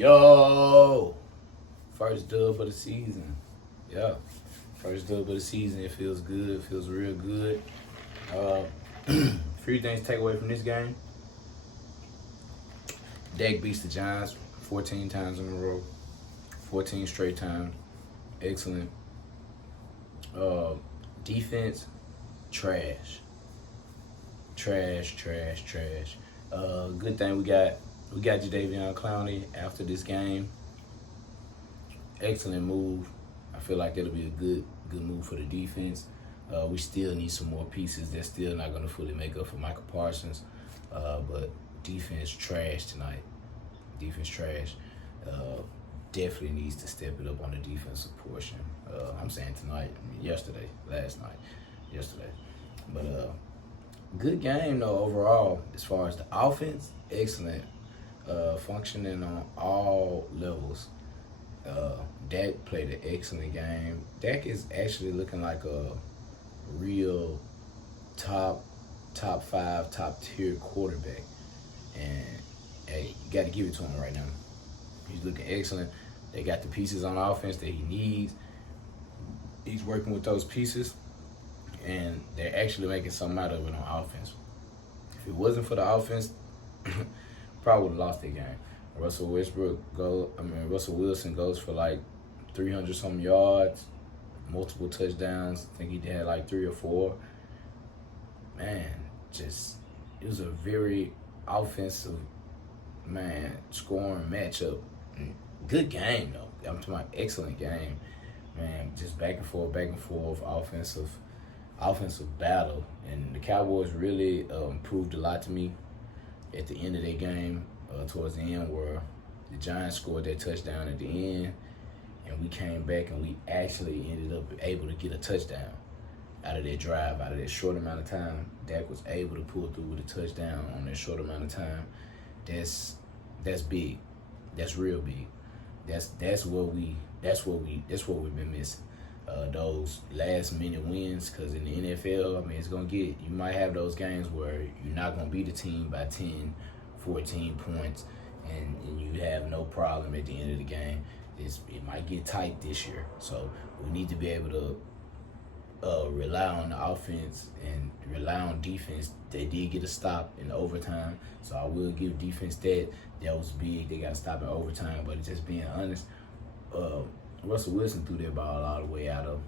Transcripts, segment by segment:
Yo, first dub of the season. Yeah, first dub of the season. It feels good. It feels real good. Uh, Few things to take away from this game. Dak beats the Giants 14 times in a row, 14 straight times. Excellent. Uh, Defense, trash, trash. Good thing we got Jadeveon Clowney after this game. Excellent move. I feel like it'll be a good move for the defense. We still need some more pieces. They're still not going to fully make up for Michael Parsons, but defense trash tonight. Defense trash. Definitely needs to step it up on the defensive portion. I'm saying tonight, yesterday. But good game though overall as far as the offense. Excellent. Functioning on all levels. Dak played an excellent game. Dak is actually looking like a real top five, top tier quarterback. And hey, you got to give it to him right now. He's looking excellent. They got the pieces on offense that he needs. He's working with those pieces, and they're actually making something out of it on offense. If it wasn't for the offense, probably would have lost that game. Russell Wilson goes for like 300 some yards, multiple touchdowns. I think he had like 3 or 4. Man, it was a very offensive, scoring matchup. Good game though. I'm talking about excellent game. Man, just back and forth, offensive battle. And the Cowboys really proved a lot to me at the end of their game, towards the end, where the Giants scored that touchdown at the end, and we came back and we actually ended up able to get a touchdown out of that drive, out of that short amount of time. Dak was able to pull through with a touchdown on that short amount of time. That's big. That's real big. That's what we've been missing. Those last minute wins, because in the NFL, you might have those games where you're not gonna beat the team by 10, 14 points, and you have no problem at the end of the game. It might get tight this year, so we need to be able to rely on the offense and rely on defense. They did get a stop in overtime, so I will give defense that. That was big. They got to stop in overtime, but just being honest, Russell Wilson threw that ball all the way out of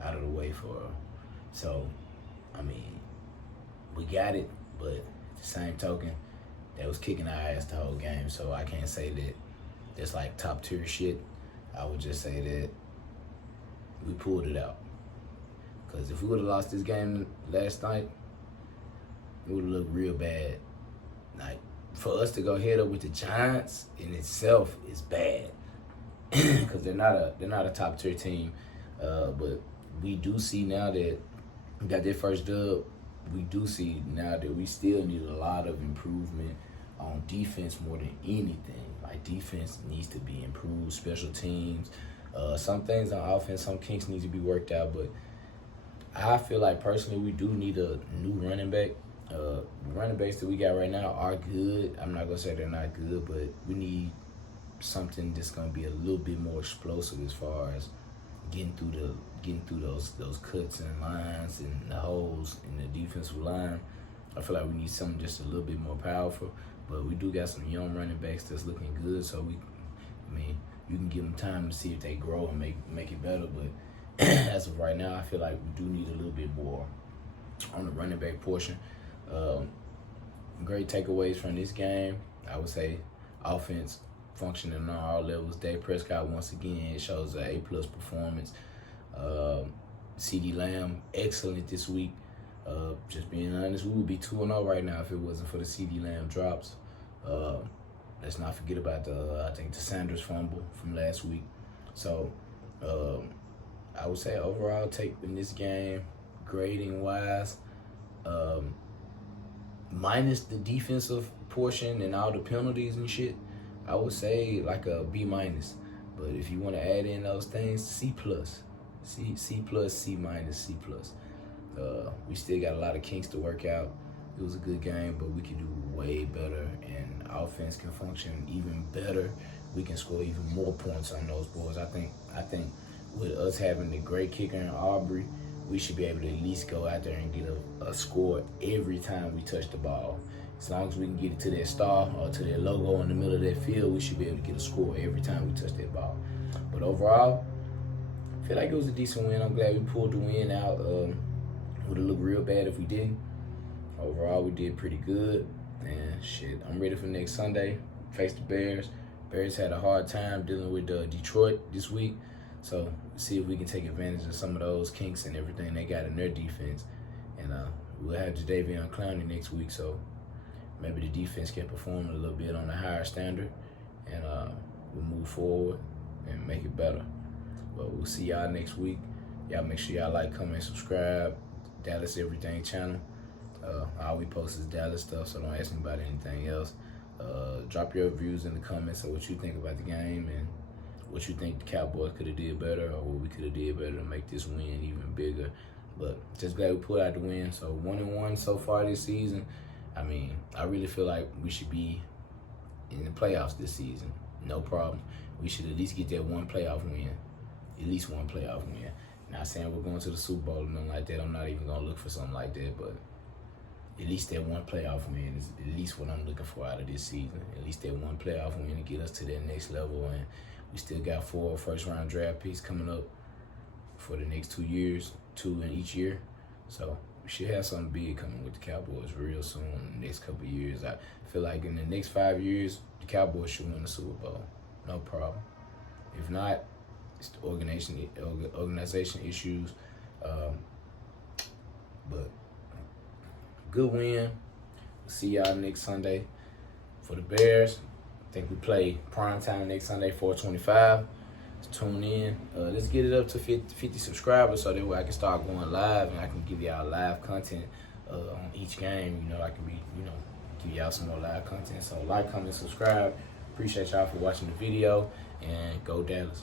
the way for her. So, we got it, but at the same token, that was kicking our ass the whole game. So I can't say that that's like top tier shit. I would just say that we pulled it out. Because if we would have lost this game last night, it would have looked real bad. Like, for us to go head up with the Giants in itself is bad. Because they're not a top tier team. But we do see now that we got their first dub. We do see now that we still need a lot of improvement on defense more than anything. Like, defense needs to be improved, special teams. Some things on offense, some kinks need to be worked out, but I feel like personally we do need a new running back. The running backs that we got right now are good. I'm not gonna say they're not good, but we need something that's gonna be a little bit more explosive as far as getting through those cuts and lines and the holes in the defensive line. I feel like we need something just a little bit more powerful. But we do got some young running backs that's looking good, so you can give them time to see if they grow and make it better. But as of right now, I feel like we do need a little bit more on the running back portion. Great takeaways from this game. I would say offense functioning on all levels. Dak Prescott once again shows an A+ performance. CeeDee Lamb excellent this week. Just being honest, we would be 2-0 right now if it wasn't for the CeeDee Lamb drops. Let's not forget about the Sanders fumble from last week. So I would say overall take in this game, grading wise, minus the defensive portion and all the penalties and shit, I would say like a B-. But if you want to add in those things, C+, C+, C-, C+. We still got a lot of kinks to work out. It was a good game, but we can do way better, and offense can function even better we can score even more points on those boys. I think with us having the great kicker in Aubrey, we should be able to at least go out there and get a score every time we touch the ball. As long as we can get it to that star or to that logo in the middle of that field, we should be able to get a score every time we touch that ball. But overall, I feel like it was a decent win. I'm glad we pulled the win out. Would have looked real bad if we didn't. Overall, we did pretty good. And shit, I'm ready for next Sunday. Face the Bears. Bears had a hard time dealing with Detroit this week. So see if we can take advantage of some of those kinks and everything they got in their defense. And we'll have Jadeveon Clowney next week, so maybe the defense can perform a little bit on a higher standard, and we'll move forward and make it better. But we'll see y'all next week. Y'all make sure y'all like, comment, subscribe. Dallas Everything channel. All we post is Dallas stuff, so don't ask me about anything else. Drop your views in the comments of what you think about the game and what you think the Cowboys could have did better, or what we could have did better to make this win even bigger. But just glad we pulled out the win. So 1-1 so far this season. I mean, I really feel like we should be in the playoffs this season. No problem. We should at least get that one playoff win. At least one playoff win. Not saying we're going to the Super Bowl or nothing like that. I'm not even going to look for something like that. But at least that one playoff win is at least what I'm looking for out of this season. At least that one playoff win to get us to that next level. And we still got 4 first-round draft picks coming up for the next 2 years, 2 in each year. So we should have something big coming with the Cowboys real soon in the next couple of years. I feel like in the next 5 years, the Cowboys should win the Super Bowl. No problem. If not, it's the organization issues. But good win. See y'all next Sunday for the Bears. I think we play prime time next Sunday, 4:25. Tune in. Let's get it up to 50 subscribers so that way I can start going live and I can give y'all live content on each game. I can give y'all some more live content. So like, comment, subscribe. Appreciate y'all for watching the video, and go Dallas.